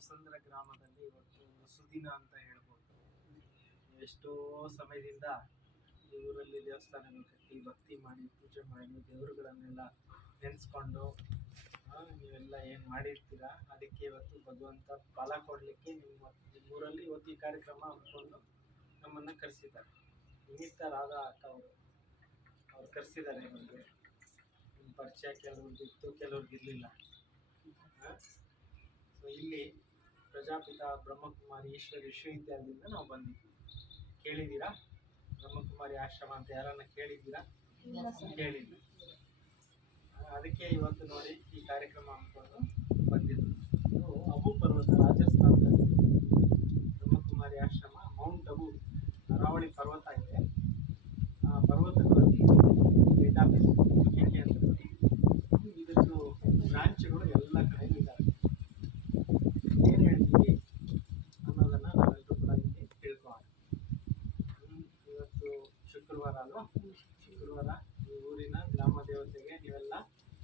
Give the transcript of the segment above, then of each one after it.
ಅಪ್ಸಂದ್ರ ಗ್ರಾಮದಲ್ಲಿ ಇವತ್ತು ಒಂದು ಸುದಿನ ಅಂತ ಹೇಳ್ಬೋದು. ಎಷ್ಟೋ ಸಮಯದಿಂದ ಊರಲ್ಲಿ ದೇವಸ್ಥಾನಗಳು ಕಟ್ಟಿ ಭಕ್ತಿ ಮಾಡಿ ಪೂಜೆ ಮಾಡಿ ದೇವರುಗಳನ್ನೆಲ್ಲ ನೆನೆಸ್ಕೊಂಡು ನೀವೆಲ್ಲ ಏನು ಮಾಡಿರ್ತೀರ? ಅದಕ್ಕೆ ಇವತ್ತು ಭಗವಂತ ಫಲ ಕೊಡಲಿಕ್ಕೆ ನಿಮ್ಮ ಊರಲ್ಲಿ ಇವತ್ತು ಈ ಕಾರ್ಯಕ್ರಮ ಹಮ್ಮಿಕೊಂಡು ನಮ್ಮನ್ನು ಕರೆಸಿದ್ದಾರೆ. ನಿಮಿತ್ತ ರಾಧಾ ಅಕ್ಕ ಅವರು, ಅವ್ರು ಕರೆಸಿದ್ದಾರೆ ನಮಗೆ. ನಿಮ್ಮ ಪರಿಚಯ ಕೆಲವ್ರಿಗೆ ಇತ್ತು, ಕೆಲವ್ರಿಗೆ ಇರಲಿಲ್ಲ. ಸೊ ಇಲ್ಲಿ ಪ್ರಜಾಪಿತ ಬ್ರಹ್ಮಕುಮಾರಿ ಈಶ್ವರ ವಿಶ್ವವಿದ್ಯಾಲಯದಿಂದ ನಾವು ಬಂದಿದ್ವಿ. ಕೇಳಿದ್ದೀರಾ? ಬ್ರಹ್ಮಕುಮಾರಿ ಆಶ್ರಮ ಅಂತ ಯಾರನ್ನ ಕೇಳಿದ್ದೀರಾ? ಕೇಳಿಲ್ಲ. ಅದಕ್ಕೆ ಇವತ್ತು ನೋಡಿ ಈ ಕಾರ್ಯಕ್ರಮ ಹಮ್ಮಿಕೊಂಡು ಬಂದಿದ್ದು ಇದು ಅಬು ಪರ್ವತ ರಾಜಸ್ಥಾನದಲ್ಲಿ ಬ್ರಹ್ಮಕುಮಾರಿ ಆಶ್ರಮ ಮೌಂಟ್ ಅಬು ಅರಾವಳಿ ಪರ್ವತ ಇದೆ ಆ ಪರ್ವತಗಳಲ್ಲಿ ಹೆಡ್ ಆಫೀಸ್ ಕೇಳಿ ಅಂತ ಇದರದ್ದು ಬ್ರಾಂಚ್ಗಳು ಎಲ್ಲ ಕಡೆ ಇದ್ದಾವೆ ಏನು ಹೇಳ್ತೀವಿ ಅನ್ನೋದನ್ನ ನಾವೆಲ್ಲರೂ ಕೂಡ ಇಲ್ಲಿ ತಿಳ್ಕೊಳ್ಳೋಣ ಹ್ಮ್, ಇವತ್ತು ಶುಕ್ರವಾರ ಅಲ್ವಾ ಶುಕ್ರವಾರ ಈ ಊರಿನ ಗ್ರಾಮ ದೇವತೆಗೆ ನೀವೆಲ್ಲ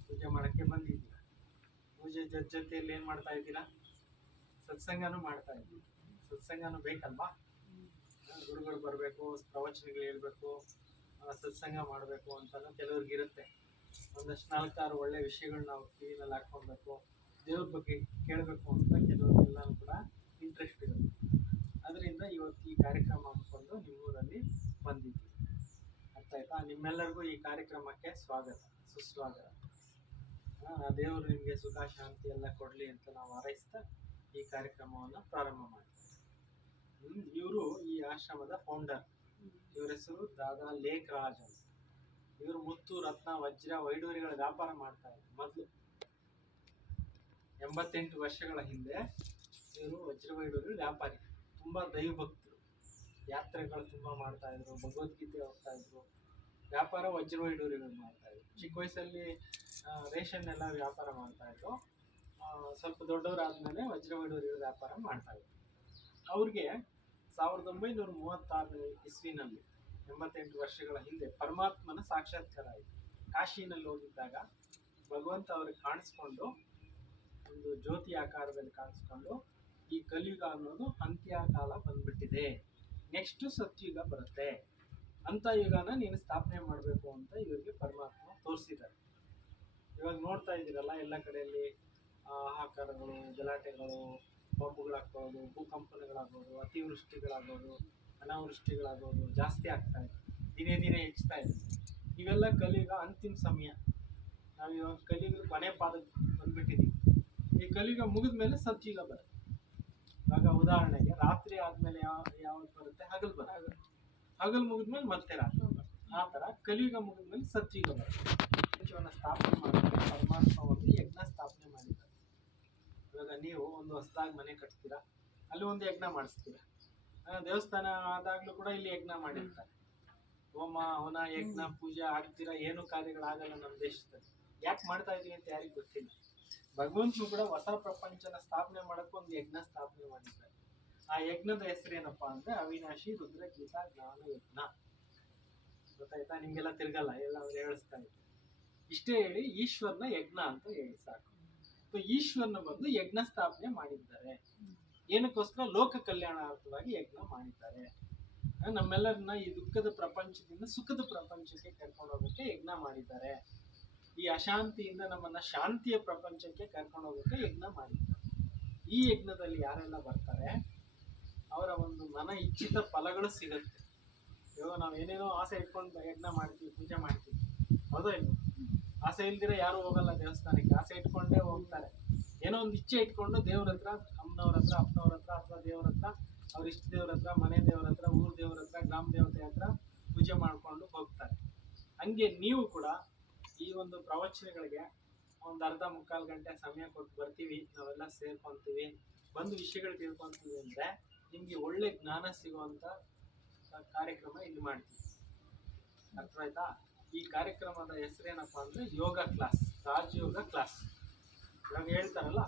ಪೂಜೆ ಮಾಡಕ್ಕೆ ಬಂದಿದ್ದೀರಾ ಪೂಜೆ ಜೊತೆ ಜೊತೆಯಲ್ಲಿ ಏನು ಮಾಡ್ತಾ ಇದ್ದೀರಾ? ಸತ್ಸಂಗನೂ ಮಾಡ್ತಾ ಇದ್ದೀವಿ. ಸತ್ಸಂಗನೂ ಬೇಕಲ್ವಾ? ಗುರುಗಳು ಬರಬೇಕು, ಪ್ರವಚನಗಳು ಹೇಳ್ಬೇಕು ಸತ್ಸಂಗ ಮಾಡಬೇಕು ಅಂತಲೂ ಕೆಲವ್ರಿಗೆ ಇರುತ್ತೆ. ಒಂದಷ್ಟು ನಾಲ್ಕಾರು ಒಳ್ಳೆ ವಿಷಯಗಳನ್ನ ನಾವು ಟಿವಿನಲ್ಲಿ ಹಾಕ್ಕೊಳ್ಬೇಕು, ದೇವ್ರ ಬಗ್ಗೆ ಕೇಳಬೇಕು ಅಂತ ಕೆಲವ್ರಿಗೆಲ್ಲನೂ ಕೂಡ ಇಂಟ್ರೆಸ್ಟ್ ಇರುತ್ತೆ. ಅದರಿಂದ ಇವತ್ತು ಈ ಕಾರ್ಯಕ್ರಮ ಅಂದ್ಕೊಂಡು ನಿಮ್ಮೂರಲ್ಲಿ ಬಂದಿದ್ದೀವಿ. ಅರ್ಥ ಆಯ್ತಾ? ನಿಮ್ಮೆಲ್ಲರಿಗೂ ಈ ಕಾರ್ಯಕ್ರಮಕ್ಕೆ ಸ್ವಾಗತ, ಸುಸ್ವಾಗತ. ದೇವರು ನಿಮಗೆ ಸುಖ, ಶಾಂತಿ ಎಲ್ಲ ಕೊಡಲಿ ಅಂತ ನಾವು ಹಾರೈಸ್ತಾ ಈ ಕಾರ್ಯಕ್ರಮವನ್ನು ಪ್ರಾರಂಭ ಮಾಡ್ತೀವಿ. ಇವರು ಈ ಆಶ್ರಮದ ಫೌಂಡರ್ ಇವ್ರ ಹೆಸರು ದಾದಾ ಲೇಖ್ ರಾಜ್ ಅಂತ. ಇವರು ಮುತ್ತು, ರತ್ನ, ವಜ್ರ, ವೈಡೂರಿಗಳ ವ್ಯಾಪಾರ ಮಾಡ್ತಾ ಇದ್ರು. ಮೊದಲು ಎಂಬತ್ತೆಂಟು ವರ್ಷಗಳ ಹಿಂದೆ ಇವರು ವಜ್ರ ವೈಡೂರಿ ವ್ಯಾಪಾರಿ. ತುಂಬಾ ದೈವಭಕ್ತರು. ಯಾತ್ರೆಗಳು ತುಂಬಾ ಮಾಡ್ತಾ ಇದ್ರು, ಭಗವದ್ಗೀತೆ ಹೋಗ್ತಾ ಇದ್ರು. ವ್ಯಾಪಾರ ವಜ್ರ, ವೈಡೂರಿಗಳು ಮಾಡ್ತಾ ಇದ್ರು. ಚಿಕ್ಕ ವಯಸ್ಸಲ್ಲಿ ರೇಷನ್ ಎಲ್ಲ ವ್ಯಾಪಾರ ಮಾಡ್ತಾ ಇದ್ರು. ಆ, ಸ್ವಲ್ಪ ದೊಡ್ಡವರಾದ್ಮೇಲೆ ವಜ್ರ ವೈಡೂರ್ಯಗಳ ವ್ಯಾಪಾರ ಮಾಡ್ತಾ ಇದ್ರು. ಅವ್ರಿಗೆ ಸಾವಿರದ ಒಂಬೈನೂರ ಮೂವತ್ತಾರನೇ ಇಸ್ವಿನಲ್ಲಿ ಎಂಬತ್ತೆಂಟು ವರ್ಷಗಳ ಹಿಂದೆ ಪರಮಾತ್ಮನ ಸಾಕ್ಷಾತ್ಕಾರ ಆಯಿತು. ಕಾಶಿನಲ್ಲಿ ಹೋಗಿದ್ದಾಗ ಭಗವಂತ ಅವ್ರಿಗೆ ಕಾಣಿಸ್ಕೊಂಡು ಒಂದು ಜ್ಯೋತಿ ಆಕಾರದಲ್ಲಿ ಕಾಣಿಸ್ಕೊಂಡು ಈ ಕಲಿಯುಗ ಅನ್ನೋದು ಅಂತ್ಯ ಕಾಲ ಬಂದ್ಬಿಟ್ಟಿದೆ. ನೆಕ್ಸ್ಟ್ ಸತ್ಯುಗ ಬರುತ್ತೆ. ಅಂತ ಯುಗನ ನೀನು ಸ್ಥಾಪನೆ ಮಾಡಬೇಕು ಅಂತ ಇವರಿಗೆ ಪರಮಾತ್ಮ ತೋರಿಸಿದ್ದಾರೆ. ಇವಾಗ ನೋಡ್ತಾ ಇದ್ದೀರಲ್ಲ ಎಲ್ಲ ಕಡೆಯಲ್ಲಿ ಆಹಾಕಾರಗಳು, ಗಲಾಟೆಗಳು, ಬಾಂಬುಗಳಾಗ್ಬೋದು, ಭೂಕಂಪನಗಳಾಗ್ಬೋದು, ಅತಿವೃಷ್ಟಿಗಳಾಗ್ಬೋದು, ಅನಾವೃಷ್ಟಿಗಳಾಗ್ಬೋದು ಜಾಸ್ತಿ ಆಗ್ತಾ ಇದೆ, ದಿನೇ ದಿನೇ ಹೆಚ್ಚುತ್ತಾ ಇದೆ. ಇವೆಲ್ಲ ಕಲಿಯುಗ ಅಂತಿಮ ಸಮಯ. ನಾವು ಇವಾಗ ಕಲಿಯುಗ ಕೊನೆ ಪಾದಕ್ಕೆ ಬಂದ್ಬಿಟ್ಟಿದ್ದೀವಿ ಈ ಕಲಿಯುಗ ಮುಗಿದ ಮೇಲೆ ಸತ್ಯುಗ ಬರುತ್ತೆ. ಇವಾಗ ಉದಾಹರಣೆಗೆ ರಾತ್ರಿ ಆದಮೇಲೆ ಯಾವ ಯಾವ್ದು ಬರುತ್ತೆ? ಹಗಲು ಬರುತ್ತೆ. ಹಗಲು ಮುಗಿದ್ಮೇಲೆ ಮತ್ತೆ ರಾತ್ರಿ ಬರುತ್ತೆ. ಆ ಥರ ಕಲಿಯುಗ ಮುಗಿದ್ಮೇಲೆ ಸತ್ಯುಗ ಬರುತ್ತೆ. ಪ್ರಪಂಚವನ್ನು ಸ್ಥಾಪನೆ ಮಾಡಿದ್ರೆ ಪರಮಾತ್ಮ ಒಂದು ಯಜ್ಞ ಸ್ಥಾಪನೆ ಮಾಡಿದ್ದಾರೆ ಇವಾಗ ನೀವು ಒಂದು ಹೊಸದಾಗಿ ಮನೆ ಕಟ್ತೀರಾ? ಅಲ್ಲಿ ಒಂದು ಯಜ್ಞ ಮಾಡಿಸ್ತೀರ? ದೇವಸ್ಥಾನ ಆದಾಗ್ಲೂ ಕೂಡ ಇಲ್ಲಿ ಯಜ್ಞ ಮಾಡಿರ್ತಾರೆ. ಹೋಮ ಹೋನ ಯಜ್ಞ ಪೂಜೆ ಆಗ್ತೀರಾ? ಏನು ಕಾರ್ಯಗಳಾಗಲ್ಲ ನಮ್ಮ ದೇಶದಲ್ಲಿ. ಯಾಕೆ ಮಾಡ್ತಾ ಇದೀವಿ ಅಂತ ಯಾರಿಗೂ ಗೊತ್ತಿಲ್ಲ. ಭಗವಂತನು ಕೂಡ ಹೊಸ ಪ್ರಪಂಚನ ಸ್ಥಾಪನೆ ಮಾಡಕ್ಕೆ ಒಂದು ಯಜ್ಞ ಸ್ಥಾಪನೆ ಮಾಡಿದ್ದಾರೆ. ಆ ಯಜ್ಞದ ಹೆಸರೇನಪ್ಪ ಅಂದ್ರೆ ಅವಿನಾಶಿ ರುದ್ರ ಗೀತಾ ಜ್ಞಾನ ಯಜ್ಞ. ಗೊತ್ತಾಯ್ತಾ? ನಿಮ್ಗೆಲ್ಲ ತಿರ್ಗಲ್ಲ, ಎಲ್ಲ ಅವ್ರು ಹೇಳಿಸ್ತಾ ಇದ್ದಾರೆ ಇಷ್ಟೇ ಹೇಳಿ ಈಶ್ವರನ ಯಜ್ಞ ಅಂತ ಹೇಳಿ ಸಾಕು. ಈಶ್ವರನ ಬಂದು ಯಜ್ಞ ಸ್ಥಾಪನೆ ಮಾಡಿದ್ದಾರೆ. ಏನಕ್ಕೋಸ್ಕರ ಲೋಕ ಕಲ್ಯಾಣಾರ್ಥವಾಗಿ ಯಜ್ಞ ಮಾಡಿದ್ದಾರೆ. ನಮ್ಮೆಲ್ಲರನ್ನ ಈ ದುಃಖದ ಪ್ರಪಂಚದಿಂದ ಸುಖದ ಪ್ರಪಂಚಕ್ಕೆ ಕರ್ಕೊಂಡು ಹೋಗೋಕೆ ಯಜ್ಞ ಮಾಡಿದ್ದಾರೆ. ಈ ಅಶಾಂತಿಯಿಂದ ನಮ್ಮನ್ನ ಶಾಂತಿಯ ಪ್ರಪಂಚಕ್ಕೆ ಕರ್ಕೊಂಡು ಹೋಗೋಕೆ ಯಜ್ಞ ಮಾಡಿದ್ದಾರೆ. ಈ ಯಜ್ಞದಲ್ಲಿ ಯಾರೆಲ್ಲ ಬರ್ತಾರೆ? ಅವರ ಒಂದು ಮನ ಇಚ್ಛಿತ ಫಲಗಳು ಸಿಗುತ್ತೆ. ಇವಾಗ ನಾವು ಏನೇನೋ ಆಸೆ ಇಟ್ಕೊಂಡು ಯಜ್ಞ ಮಾಡ್ತೀವಿ ಪೂಜೆ ಮಾಡ್ತೀವಿ. ಅದೇ ಇಲ್ಲ ಆಸೆ ಇಲ್ದಿರ ಯಾರು ಹೋಗಲ್ಲ ದೇವಸ್ಥಾನಕ್ಕೆ. ಆಸೆ ಇಟ್ಕೊಂಡೇ ಹೋಗ್ತಾರೆ. ಏನೋ ಒಂದು ಇಚ್ಛೆ ಇಟ್ಕೊಂಡು ದೇವ್ರ ಹತ್ರ, ಅಮ್ಮನವ್ರ ಹತ್ರ, ಅಪ್ಪನವ್ರ ಹತ್ರ ಅಥವಾ ದೇವ್ರ ಹತ್ರ, ಅವ್ರ ಇಷ್ಟ ದೇವ್ರ ಹತ್ರ, ಮನೆ ದೇವ್ರ ಹತ್ರ, ಊರ್ ದೇವ್ರ ಹತ್ರ, ಗ್ರಾಮ ದೇವತೆ ಹತ್ರ ಪೂಜೆ ಮಾಡ್ಕೊಂಡು ಹೋಗ್ತಾರೆ. ಹಂಗೆ ನೀವು ಕೂಡ ಈ ಒಂದು ಪ್ರವಚನಗಳಿಗೆ ಒಂದು ಅರ್ಧ ಮುಕ್ಕಾಲು ಗಂಟೆ ಸಮಯ ಕೊಟ್ಟು ಬರ್ತೀವಿ, ನಾವೆಲ್ಲ ಸೇರ್ಕೊತೀವಿ, ಬಂದು ವಿಷಯಗಳು ತಿಳ್ಕೊತೀವಿ ಅಂದ್ರೆ ನಿಮಗೆ ಒಳ್ಳೆ ಜ್ಞಾನ ಸಿಗುವಂತ ಕಾರ್ಯಕ್ರಮ ಇಲ್ಲಿ ಮಾಡ್ತೀವಿ. ಅರ್ಥವಾಯ್ತಾ? ಈ ಕಾರ್ಯಕ್ರಮದ ಹೆಸರೇನಪ್ಪ ಅಂದ್ರೆ ಯೋಗ ಕ್ಲಾಸ್, ರಾಜಯೋಗ ಕ್ಲಾಸ್. ಇವಾಗ ಹೇಳ್ತಾರಲ್ಲ,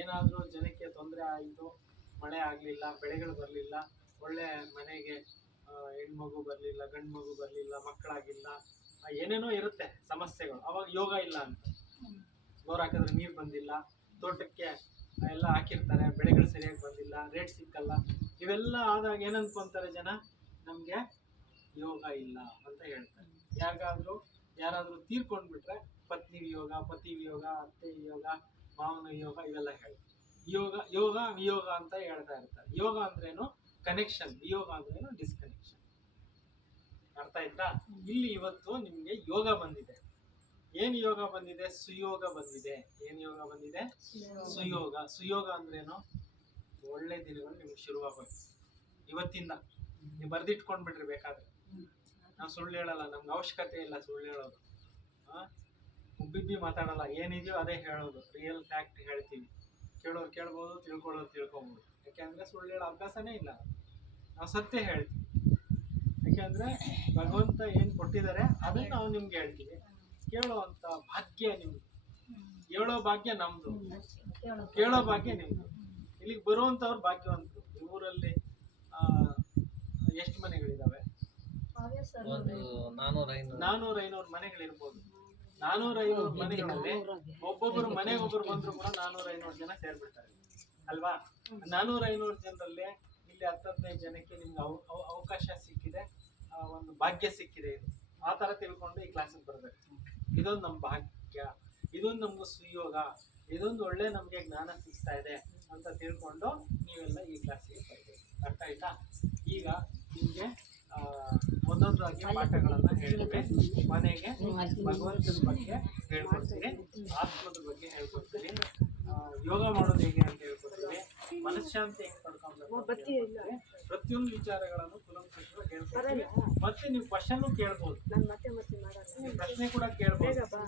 ಏನಾದರೂ ಜನಕ್ಕೆ ತೊಂದರೆ ಆಯಿತು, ಮಳೆ ಆಗಲಿಲ್ಲ, ಬೆಳೆಗಳು ಬರಲಿಲ್ಲ, ಒಳ್ಳೆ ಮನೆಗೆ ಹೆಣ್ಮಗು ಬರಲಿಲ್ಲ ಗಂಡು ಮಗು ಬರಲಿಲ್ಲ, ಮಕ್ಕಳಾಗಿಲ್ಲ ಏನೇನೋ ಇರುತ್ತೆ ಸಮಸ್ಯೆಗಳು. ಅವಾಗ ಯೋಗ ಇಲ್ಲ ಅಂತ. ಬೋರ್ ಹಾಕಿದ್ರೆ ನೀರು ಬಂದಿಲ್ಲ, ತೋಟಕ್ಕೆ ಎಲ್ಲ ಹಾಕಿರ್ತಾರೆ, ಬೆಳೆಗಳು ಸರಿಯಾಗಿ ಬಂದಿಲ್ಲ, ರೇಟ್ ಸಿಕ್ಕಲ್ಲ. ಇವೆಲ್ಲ ಆದಾಗ ಏನಂತ ಅನ್ಕೊಂತಾರೆ ಜನ? ನಮಗೆ ಯೋಗ ಇಲ್ಲ ಅಂತ ಹೇಳ್ತಾರೆ. ಯಾರಿಗಾದ್ರೂ ಯಾರಾದರೂ ತೀರ್ಕೊಂಡ್ಬಿಟ್ರೆ ಪತ್ನಿ ವಿಯೋಗ ಪತಿ ವಿಯೋಗ ಅತ್ತೆ ವಿಯೋಗ ಮಾವನ ಯೋಗ ಇವೆಲ್ಲ ಹೇಳಿ. ಯೋಗ ಯೋಗ ವಿಯೋಗ ಅಂತ ಹೇಳ್ತಾ ಇರ್ತಾರೆ. ಯೋಗ ಅಂದ್ರೇನು ಕನೆಕ್ಷನ್ ವಿಯೋಗ ಅಂದ್ರೇನು ಡಿಸ್ಕನೆಕ್ಷನ್ ಅರ್ಥ ಆಯ್ತಾ? ಇಲ್ಲಿ ಇವತ್ತು ನಿಮ್ಗೆ ಯೋಗ ಬಂದಿದೆ. ಏನ್ ಯೋಗ ಬಂದಿದೆ? ಸುಯೋಗ ಬಂದಿದೆ. ಏನ್ ಯೋಗ ಬಂದಿದೆ? ಸುಯೋಗ. ಸುಯೋಗ. ಅಂದ್ರೇನು? ಒಳ್ಳೆ ದಿನಗಳು ನಿಮ್ಗೆ ಶುರುವಾಗೋಯ್ತು. ಇವತ್ತಿಂದ. ನೀವು ಬರ್ದಿಟ್ಕೊಂಡ್ಬಿಡ್ರಿ ಬೇಕಾದ್ರೆ. ನಾವು ಸುಳ್ಳು ಹೇಳಲ್ಲ, ನಮ್ಗೆ ಅವಶ್ಯಕತೆ ಇಲ್ಲ ಸುಳ್ಳು ಹೇಳೋದು? ಉಬ್ಬಿಬ್ಬಿ ಮಾತಾಡಲ್ಲ, ಏನಿದೆಯೋ ಅದೇ ಹೇಳೋದು ರಿಯಲ್ ಫ್ಯಾಕ್ಟ್ ಹೇಳ್ತೀವಿ. ಕೇಳೋರು ಕೇಳ್ಬೋದು, ತಿಳ್ಕೊಳ್ಳೋರು ತಿಳ್ಕೊಬೋದು. ಯಾಕೆಂದ್ರೆ ಸುಳ್ಳು ಹೇಳೋ ಅಭ್ಯಾಸನೇ ಇಲ್ಲ. ನಾವು ಸತ್ಯ ಹೇಳ್ತೀವಿ. ಯಾಕೆಂದ್ರೆ ಭಗವಂತ ಏನು ಕೊಟ್ಟಿದ್ದಾರೆ, ಅದನ್ನ ನಾವು ನಿಮ್ಗೆ ಹೇಳ್ತೀವಿ. ಕೇಳೋವಂಥ ಭಾಗ್ಯ ನಿಮ್ದು. ಹೇಳೋ ಭಾಗ್ಯ ನಮ್ದು. ಕೇಳೋ ಭಾಗ್ಯ ನಿಮ್ಮದು ಇಲ್ಲಿಗೆ ಬರುವಂತವ್ರು ಭಾಗ್ಯವಂತರು. ಊರಲ್ಲಿ ಎಷ್ಟು ಮನೆಗಳಿದಾವೆ? ಒಂದು ನಾನೂರ ಐನೂರು ನಾನೂರ ಐನೂರು ಮನೆಗಳಿರ್ಬೋದು. ನಾನೂರ ಐನೂರು ಮನೆಗಳಲ್ಲಿ ಒಬ್ಬೊಬ್ಬರು ಮನೆಗೆ ಒಬ್ಬರು ಬಂದ್ರು ಕೂಡ ನಾನೂರ ಐನೂರು ಜನ ಸೇರ್ಬಿಡ್ತಾರೆ. ಅಲ್ವಾ? ನಾನೂರ ಐನೂರು ಜನರಲ್ಲಿ ಇಲ್ಲಿ ಹತ್ತು ಹದಿನೈದು ಜನಕ್ಕೆ ನಿಮ್ಗೆ ಅವ- ಅವ- ಅವಕಾಶ ಸಿಕ್ಕಿದೆ. ಒಂದು ಭಾಗ್ಯ ಸಿಕ್ಕಿದೆ ಇದು. ಆ ತರ ತಿಳ್ಕೊಂಡು ಈ ಕ್ಲಾಸಿಗೆ ಬರ್ಬೇಕು. ಇದೊಂದು ನಮ್ಮ ಭಾಗ್ಯ. ಇದೊಂದು ನಮ್ಗೆ ಸುಯೋಗ. ಇದೊಂದು ಒಳ್ಳೆ ನಮಗೆ ಜ್ಞಾನ ಸಿಗ್ತಾ ಇದೆ ಅಂತ ತಿಳ್ಕೊಂಡು ನೀವೆಲ್ಲ ಈ ಕ್ಲಾಸಿಗೆ ಬರ್ಬೇಕು. ಅರ್ಥ ಆಯ್ತಾ? ಈಗ ನಿಮ್ಗೆ ಒಂದೊಂದಾಗಿ ಪಾಠಗಳನ್ನು ಹೇಳ್ತೇವೆ. ಮನೆಗೆ ಭಗವಂತನ ಬಗ್ಗೆ ಹೇಳ್ಕೊಡ್ತೀವಿ. ಆತ್ಮದ ಬಗ್ಗೆ ಹೇಳ್ಕೊಡ್ತೀವಿ. ಯೋಗ ಮಾಡೋದು ಹೇಗೆ ಅಂತ ಹೇಳ್ಕೊಡ್ತೀವಿ. ಮನಃಶಾಂತಿ ಹೆಂಗೆ ಪಡ್ಕೊಂಡ್ಬೇಕು. ಪ್ರತಿಯೊಂದು ವಿಚಾರಗಳನ್ನು ಕುಲಂಕುಷವಾಗಿ ಹೇಳ್ಕೊಡ್ತೀವಿ. ಮತ್ತೆ ನೀವು ಕ್ವಶನ್ ಕೇಳ್ಬೋದು. ಪ್ರಶ್ನೆ ಕೂಡ ಕೇಳ್ಬೋದು ಬೇಗ ಬಾ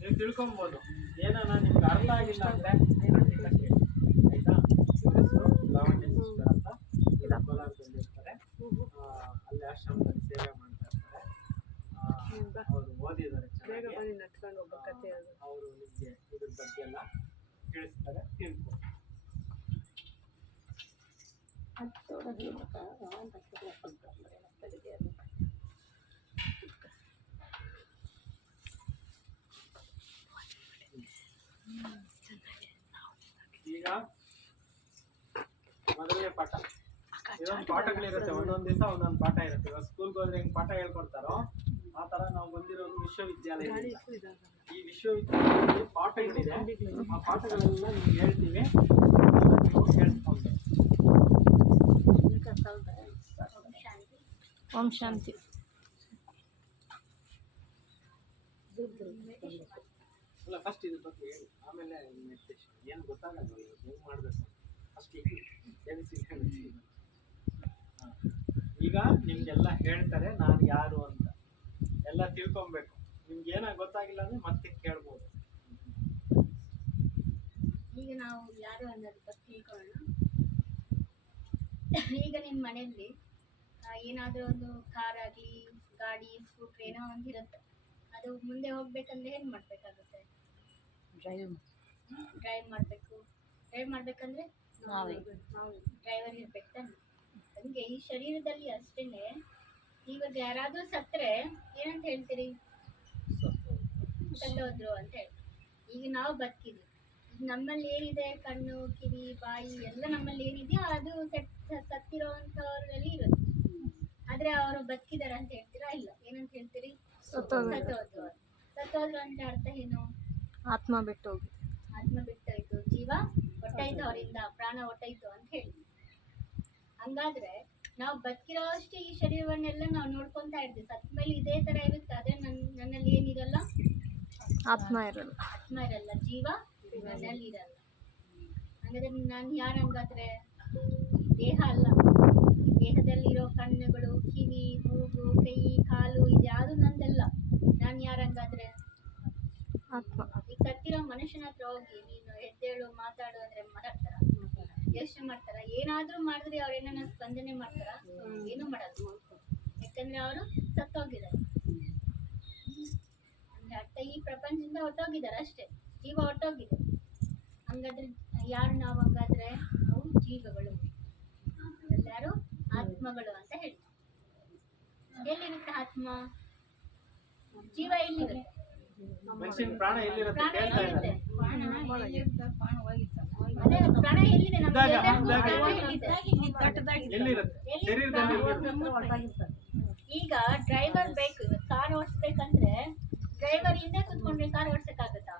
ನೀವು ತಿಳ್ಕೊಬೋದು ಏನಾನ ನಿಮ್ಗೆ ಅರ್ಥ ಆಗಿಲ್ಲ ಅಂದ್ರೆ ಖಂಡಿತ ಕೇಳಿ ಆಯ್ತಾ ಇವ್ರ ಹೆಸರು ಲಾವಣ್ಯ ಸಿಸ್ಟರ್ ಅಂತ ಇವ್ರು ಕೋಲಾರದಲ್ಲಿ ಇರ್ತಾರೆ ಆ, ಅಲ್ಲಿ ಆಶ್ರಮದಲ್ಲಿ ಸೇವೆ ಮಾಡ್ತಾ ಇರ್ತಾರೆ ಅವರು ಓದಿದ್ದಾರೆ ಬೇಗ ಚೆನ್ನಾಗಿ ಬನ್ನಿ ನಟ್ಕೊಂಡು ಒಬ್ಬ ಕತೆ ಅದು ಅವರು ನಿಮಗೆ ಇದ್ರ ಬಗ್ಗೆ ಎಲ್ಲ ತಿಳಿಸ್ತಾರೆ ತಿಳ್ಕೊ ಈಗ ಮೊದಲನೇ ಪಾಠ ಇದೊಂದು ಪಾಠಗಳಿರುತ್ತೆ ಒಂದೊಂದು ದಿವಸ ಒಂದೊಂದು ಪಾಠ ಇರುತ್ತೆ. ಇವಾಗ ಸ್ಕೂಲ್ಗೆ ಹೋದ್ರೆ ಹೆಂಗ್ ಪಾಠ ಹೇಳ್ಕೊಡ್ತಾರೋ ಆ ತರ ನಾವು ಬಂದಿರೋದು ವಿಶ್ವವಿದ್ಯಾಲಯ ಈ ವಿಶ್ವವಿದ್ಯಾಲಯದಲ್ಲಿ ಪಾಠಗಳಿದೆ ಆ ಪಾಠಗಳೆಲ್ಲ ನಿಮ್ಗೆ ಹೇಳ್ತೀವಿ. ನೀವು ಕೇಳಿಸ್ಕೊಂಡು ಓಂ ಶಾಂತಿ. ಅಲ್ಲ ಫಸ್ಟ್ ಇದ್ರ ಬಗ್ಗೆ ಹೇಳಿ. ಆಮೇಲೆ ಮೆಡಿಟೇಷನ್ ಏನು ಗೊತ್ತಾಗಲ್ಲ ಹೆಂಗ್ ಮಾಡ್ಬೇಕು ಫಸ್ಟ್ ಹೇಳಿ. ಈಗ ನಿಮಗೆಲ್ಲ ಹೇಳ್ತಾರೆ ನಾನು ಯಾರು ಅಂತ. ಎಲ್ಲ ತಿಳ್ಕೊಬೇಕು. ನಿಮ್ಗೆ ಏನಾಗ ಗೊತ್ತಾಗಿಲ್ಲ ಅಂದ್ರೆ ಮತ್ತೆ ಕೇಳ್ಬೋದು. ಈಗ ನಾವು ಯಾರು ಅನ್ನೋದ್ರ ಬಗ್ಗೆ ತಿಳ್ಕೊಳ್ಳೋಣ. ಈಗ ನಿಮ್ಮ ಮನೆಯಲ್ಲಿ ಏನಾದರೂ ಒಂದು ಕಾರ್ ಆಗಲಿ ಗಾಡಿ ಸ್ಕೂಟ್ರ್ ಏನೋ ಒಂದು ಇರುತ್ತೆ. ಅದು ಮುಂದೆ ಹೋಗ್ಬೇಕಂದ್ರೆ ಏನು ಮಾಡಬೇಕಾಗುತ್ತೆ? ಡ್ರೈವ್ ಡ್ರೈವ್ ಮಾಡಬೇಕು. ಡ್ರೈವ್ ಮಾಡಬೇಕಂದ್ರೆ ನಾವೇ. ನಾವು ಡ್ರೈವರ್ ಇರ್ಬೇಕು ತಾನೆ. ಹಂಗೆ ಈ ಶರೀರದಲ್ಲಿ ಅಷ್ಟೇ ಇವಾಗ ಯಾರಾದರೂ ಸತ್ತರೆ ಏನಂತ ಹೇಳ್ತೀರಿ? ಸತ್ತೋದ್ರು ಅಂತ ಹೇಳಿ. ಈಗ ನಾವು ಬದುಕಿದ್ವಿ. ನಮ್ಮಲ್ಲಿ ಏನಿದೆ? ಕಣ್ಣು ಕಿವಿ ಬಾಯಿ ಎಲ್ಲ ನಮ್ಮಲ್ಲಿ ಏನಿದೆಯೋ ಅದು ಸತ್ ಸತ್ತಿರೋವಂಥವ್ರಲ್ಲಿ ಇರುತ್ತೆ. ಆದ್ರೆ ಅವರು ಬದುಕಿದಾರೆ ಅಂತ ಹೇಳ್ತೀರಾ? ಇಲ್ಲ. ಏನಂತ ಹೇಳ್ತೀರಿ? ಸತ್ತೋದ್ರು. ಸತ್ತೋದ್ರು. ಸತ್ತೋದ್ರು ಅಂತ ಅರ್ಥ ಏನು? ಆತ್ಮ ಬಿಟ್ಟು ಆತ್ಮ ಬಿಟ್ಟೋಯ್ತು. ಜೀವ ಹೊಟ್ಟಾಯ್ತು ಅವರಿಂದ ಪ್ರಾಣ ಹೊಟ್ಟಾಯ್ತು ಅಂತ ಹೇಳಿ. ಹಂಗಾದ್ರೆ ನಾವು ಬದುಕಿರೋ ಅಷ್ಟೇ ಈ ಶರೀರವನ್ನೆಲ್ಲ ನಾವು ನೋಡ್ಕೊಂತಾ ಇರ್ತೀವಿ. ಸತ್ ಮೇಲೆ ಇದೇ ತರ ಇರುತ್ತೆ. ಅದೇ ನನ್ ನನ್ನಲ್ಲಿ ಏನಿರಲ್ಲ? ಆತ್ಮ ಇರಲ್ಲ. ಆತ್ಮ ಇರಲ್ಲ. ಜೀವ ನನ್ನಲ್ಲಿ ಇರಲ್ಲ. ಹಂಗಾದ್ರೆ ನಾನು ಯಾರು ಹಂಗಾದ್ರೆ? ದೇಹ ಅಲ್ಲ. ದೇಹದಲ್ಲಿರೋ ಕಣ್ಣುಗಳು ಕಿವಿ ಮೂಗು ಕೈ ಕಾಲು ಇದ್ಯಾವುದು ನಂದಲ್ಲ. ನಾನು ಯಾರು ಹಂಗಾದ್ರೆ? ಆತ್ಮ. ಈಗ ಸತ್ತಿರೋ ಮನುಷ್ಯನ ಹತ್ರ ಹೋಗಿ ನೀನು ಎದ್ದೇಳು ಮಾತಾಡು ಅಂದ್ರೆ ಮಾತಾಡ್ತಾರ ಯೋಚನೆ ಮಾಡ್ತಾರ? ಏನಾದ್ರೂ ಮಾಡಿದ್ರೆ ಅವ್ರ ಏನಾನ ಸ್ಪಂದನೆ ಮಾಡ್ತಾರ? ಏನು ಮಾಡಲ್ಲ. ಯಾಕಂದ್ರೆ ಅವರು ಸತ್ತೋಗಿದ್ದಾರೆ ಅಂದ್ರೆ ಅರ್ಥ ಈ ಪ್ರಪಂಚದಿಂದ ಹೊಟ್ಟೋಗಿದ್ದಾರೆ ಅಷ್ಟೇ. ಜೀವ ಹೊಟ್ಟೋಗಿದೆ ಹಂಗಾದ್ರೆ ಯಾರು ನಾವು ಹಂಗಾದ್ರೆ? ಅವು ಜೀವಗಳು. ಯಾರು ಆತ್ಮಗಳು ಅಂತ ಹೇಳ್ತಾರೆ ಎಲ್ಲಿರುತ್ತೆ ಆತ್ಮ? ಜೀವ ಎಲ್ಲಿರುತ್ತೆ? ಮನುಷ್ಯನ ಪ್ರಾಣ ಎಲ್ಲಿರುತ್ತೆ ಪ್ರಾಣ ಈಗ ಡ್ರೈವರ್ ಬೇಕು ಕಾರ್ ಓಡಿಸ್ಬೇಕಂದ್ರೆ ಡ್ರೈವರ್ ಹಿಂದೆ ಕುತ್ಕೊಂಡ್ರೆ ಕಾರ್ ಓಡಿಸಕ್ಕಾಗತ್ತಾ?